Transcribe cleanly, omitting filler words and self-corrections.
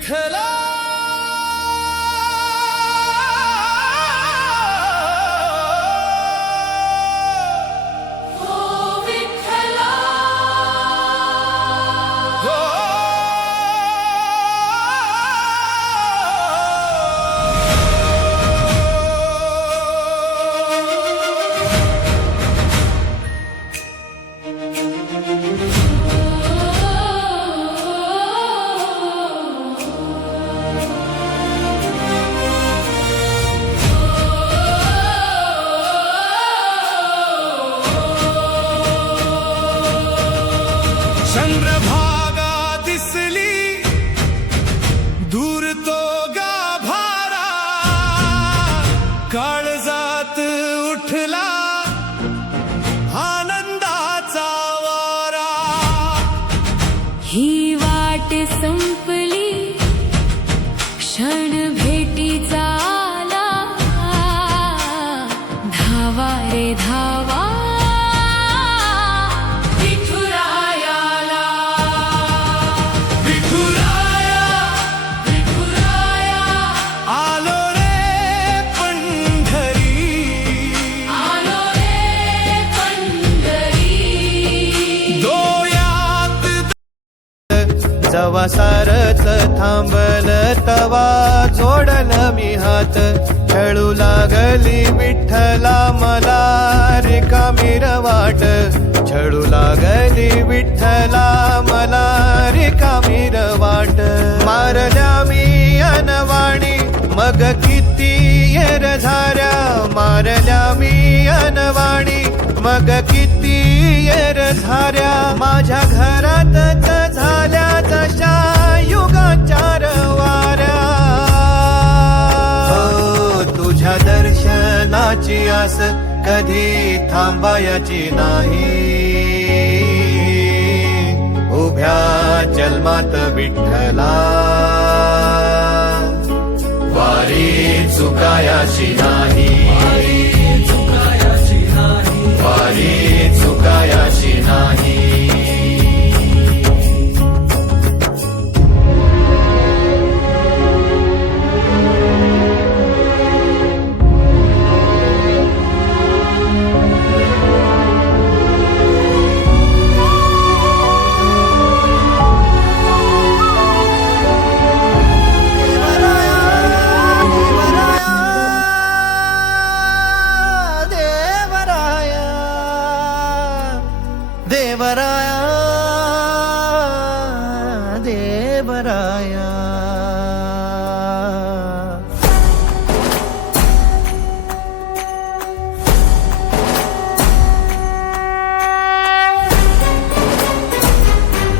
विठ्ठला चंद्रभागा दिसली दूर तो गाभारा काळजात उठला आनंदाचा वारा ही वाट संपली क्षण भेटीचा आला धावा रे धावा जवा सारच थांबल तवा जोडल मी हात खेळू लागली विठ्ठला मला रिकामी वाट छळू लागली विठ्ठला मला रिकामी वाट मारल्या मी अनवाणी मग किती येर झाऱ्या मारल्या मी अनवाणी मग किती येर झाऱ्या माझ्या घरातच झाल्या तशा युगाचार वाऱ्या तुझ्या दर्शनाची आस कधी थांबायची नाही उभ्या जन्मात विठ्ठला वारी चुकायाची नाही वारी चुकायाची नाही देवराया देवराया